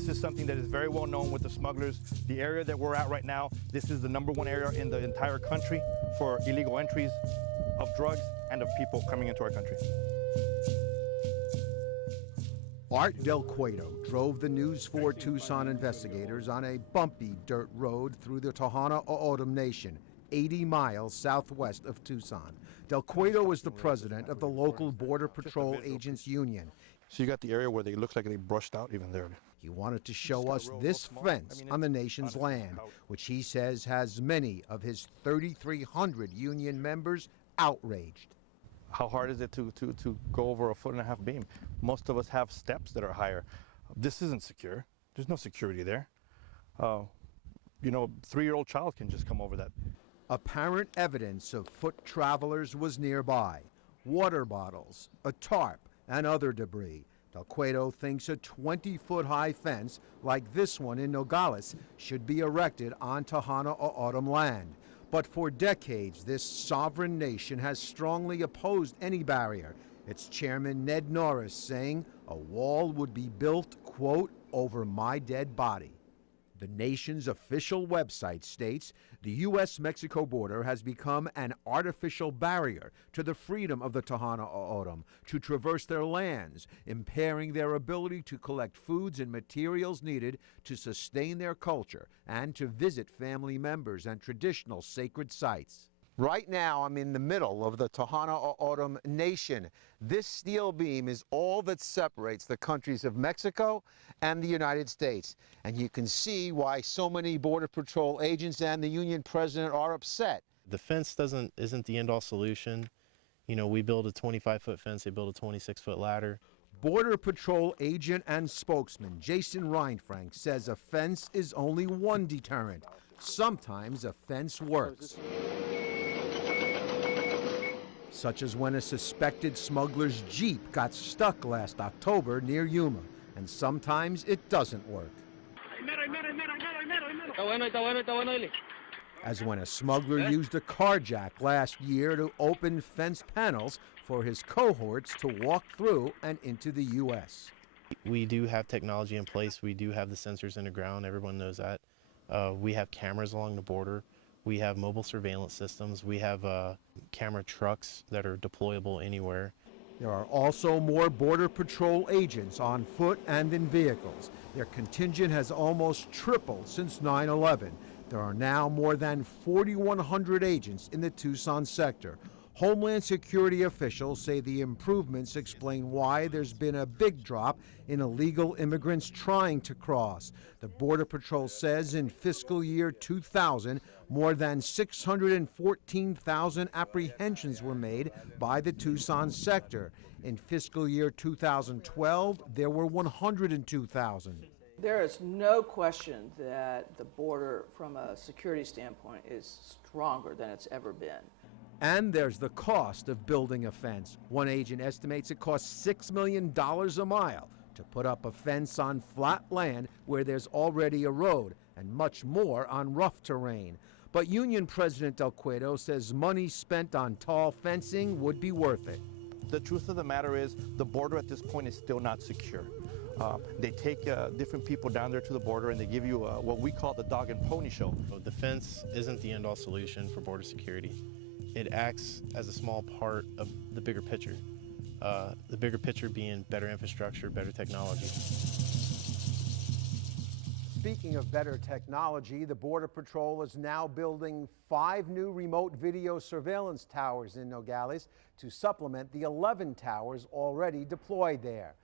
This is something that is very well known with the smugglers. The area that we're at right now, this is the #1 area in the entire country for illegal entries of drugs and of people coming into our country. Art Del Cueto drove the News 4 Tucson investigators on a bumpy dirt road through the Tohono O'odham Nation, 80 miles southwest of Tucson. Del Cueto was the president of the local Border Patrol Agents Union. So you got the area where they look like they brushed out even there. He wanted to show us this fence on the nation's land, which he says has many of his 3,300 union members outraged. How hard is it to go over a 1.5-foot beam? Most of us have steps that are higher. This isn't secure. There's no security there. You know, a 3-year-old child can just come over that. Apparent evidence of foot travelers was nearby. Water bottles, a tarp, and other debris. Del Cueto thinks a 20-foot-high fence like this one in Nogales should be erected on Tohono O'odham land. But for decades, this sovereign nation has strongly opposed any barrier. Its chairman, Ned Norris, saying a wall would be built, quote, over my dead body. The nation's official website states the U.S.-Mexico border has become an artificial barrier to the freedom of the Tohono O'odham to traverse their lands, impairing their ability to collect foods and materials needed to sustain their culture and to visit family members and traditional sacred sites. Right now, I'm in the middle of the Tohono O'odham Nation. This steel beam is all that separates the countries of Mexico and the United States. And you can see why so many Border Patrol agents and the union president are upset. The fence isn't the end-all solution. You know, we build a 25-foot fence, they build a 26-foot ladder. Border Patrol agent and spokesman Jason Reinfrank says a fence is only one deterrent. Sometimes a fence works. Such as when a suspected smuggler's Jeep got stuck last October near Yuma, and sometimes it doesn't work. As when a smuggler used a car jack last year to open fence panels for his cohorts to walk through and into the U.S. We do have technology in place. We do have the sensors in the ground. Everyone knows that. We have cameras along the border. We have mobile surveillance systems. We have camera trucks that are deployable anywhere. There are also more Border Patrol agents on foot and in vehicles. Their contingent has almost tripled since 9/11. There are now more than 4,100 agents in the Tucson sector. Homeland Security officials say the improvements explain why there's been a big drop in illegal immigrants trying to cross. The Border Patrol says in fiscal year 2000, more than 614,000 apprehensions were made by the Tucson sector. In fiscal year 2012, there were 102,000. There is no question that the border, from a security standpoint, is stronger than it's ever been. And there's the cost of building a fence. One agent estimates it costs $6 million a mile to put up a fence on flat land where there's already a road, and much more on rough terrain. But Union President Del Cueto says money spent on tall fencing would be worth it. The truth of the matter is the border at this point is still not secure. They take different people down there to the border and they give you what we call the dog and pony show. The fence isn't the end-all solution for border security. It acts as a small part of the bigger picture. The bigger picture being better infrastructure, better technology. Speaking of better technology, the Border Patrol is now building 5 new remote video surveillance towers in Nogales to supplement the 11 towers already deployed there.